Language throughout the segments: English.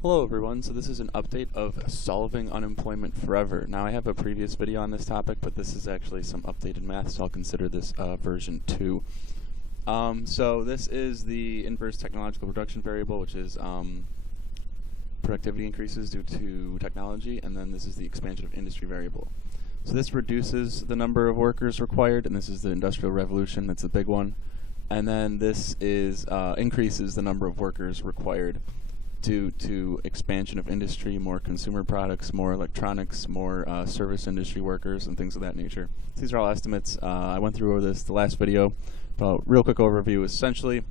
Hello everyone, so this is an update of solving unemployment forever. Now I have a previous video on this topic, but this is actually some updated math, so I'll consider this version 2. So this is the inverse technological reduction variable, which is productivity increases due to technology, and then this is the expansion of industry variable. So this reduces the number of workers required, and this is the Industrial Revolution, that's the big one. And then this is increases the number of workers required due to expansion of industry, more consumer products, more electronics, more service industry workers, and things of that nature. These are all estimates. I went through this the last video, but real quick overview. Essentially,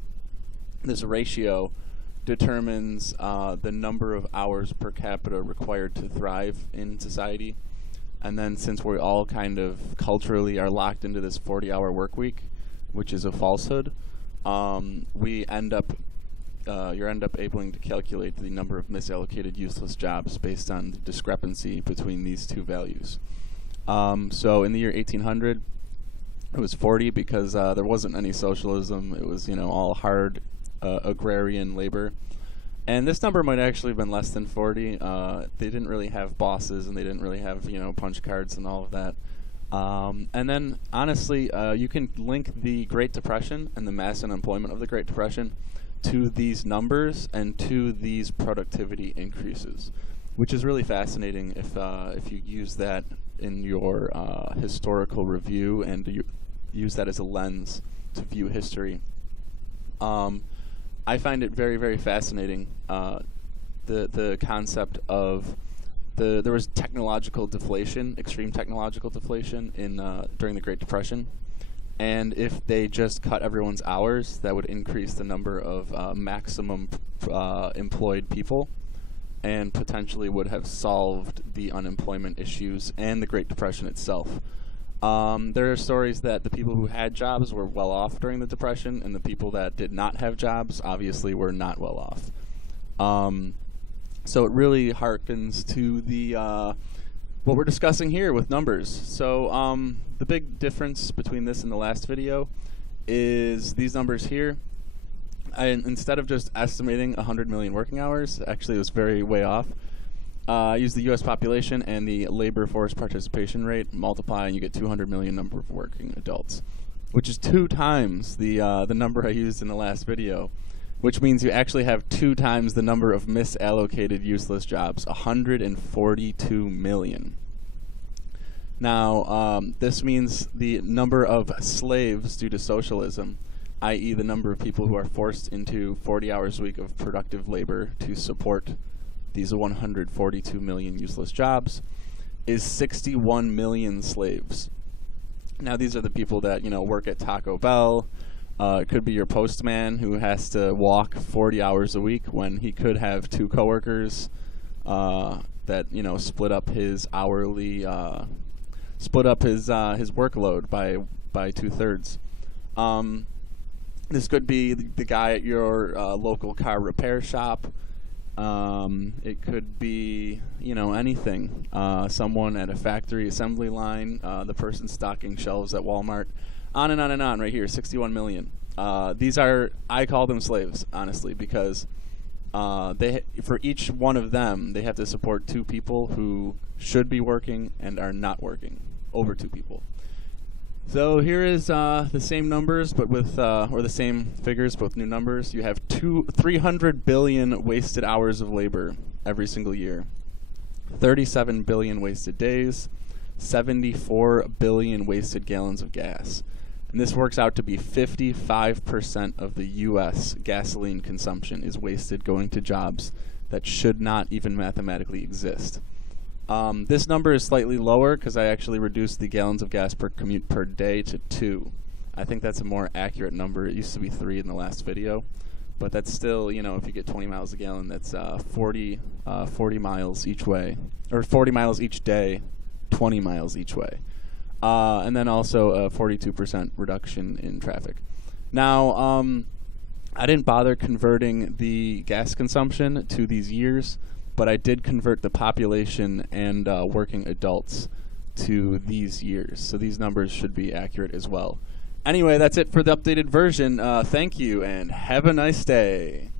this ratio determines the number of hours per capita required to thrive in society. And then since we all kind of culturally are locked into this 40-hour work week, which is a falsehood, we end up you end up able to calculate the number of misallocated useless jobs based on the discrepancy between these two values. So in the year 1800, it was 40 because there wasn't any socialism. It was, all hard agrarian labor. And this number might actually have been less than 40. They didn't really have bosses, and they didn't really have, punch cards and all of that. And then, honestly, you can link the Great Depression and the mass unemployment of the Great Depression to these numbers and to these productivity increases, which is really fascinating if you use that in your historical review and you use that as a lens to view history. I find it very, very fascinating, the concept of there was technological deflation, extreme technological deflation during the Great Depression. And if they just cut everyone's hours, that would increase the number of maximum employed people and potentially would have solved the unemployment issues and the Great Depression itself. There are stories that the people who had jobs were well off during the Depression, and the people that did not have jobs obviously were not well off. So it really harkens to the what we're discussing here with numbers. So the big difference between this and the last video is these numbers here. Instead of just estimating 100 million working hours, actually it was very way off. I used the U.S. population and the labor force participation rate, multiply, and you get 200 million number of working adults, which is 2 times the number I used in the last video, which means you actually have 2 times the number of misallocated useless jobs, 142 million. Now, this means the number of slaves due to socialism, i.e. the number of people who are forced into 40 hours a week of productive labor to support these 142 million useless jobs, is 61 million slaves. Now, these are the people that, work at Taco Bell. It could be your postman who has to walk 40 hours a week when he could have 2 coworkers that split up his hourly, split up his workload by 2/3. This could be the guy at your local car repair shop. It could be anything. Someone at a factory assembly line. The person stocking shelves at Walmart. On and on and on, right here, 61 million. These are, I call them slaves, honestly, because for each one of them, they have to support 2 people who should be working and are not working, over 2 people. So here is the same numbers, but with, or the same figures, but with new numbers. You have 300 billion wasted hours of labor every single year, 37 billion wasted days, 74 billion wasted gallons of gas. And this works out to be 55% of the U.S. gasoline consumption is wasted going to jobs that should not even mathematically exist. This number is slightly lower because I actually reduced the gallons of gas per commute per day to 2. I think that's a more accurate number. It used to be 3 in the last video. But that's still, if you get 20 miles a gallon, that's 40 miles each way. Or 40 miles each day, 20 miles each way. And then also a 42% reduction in traffic. Now, I didn't bother converting the gas consumption to these years, but I did convert the population and working adults to these years. So these numbers should be accurate as well. Anyway, that's it for the updated version. Thank you, and have a nice day.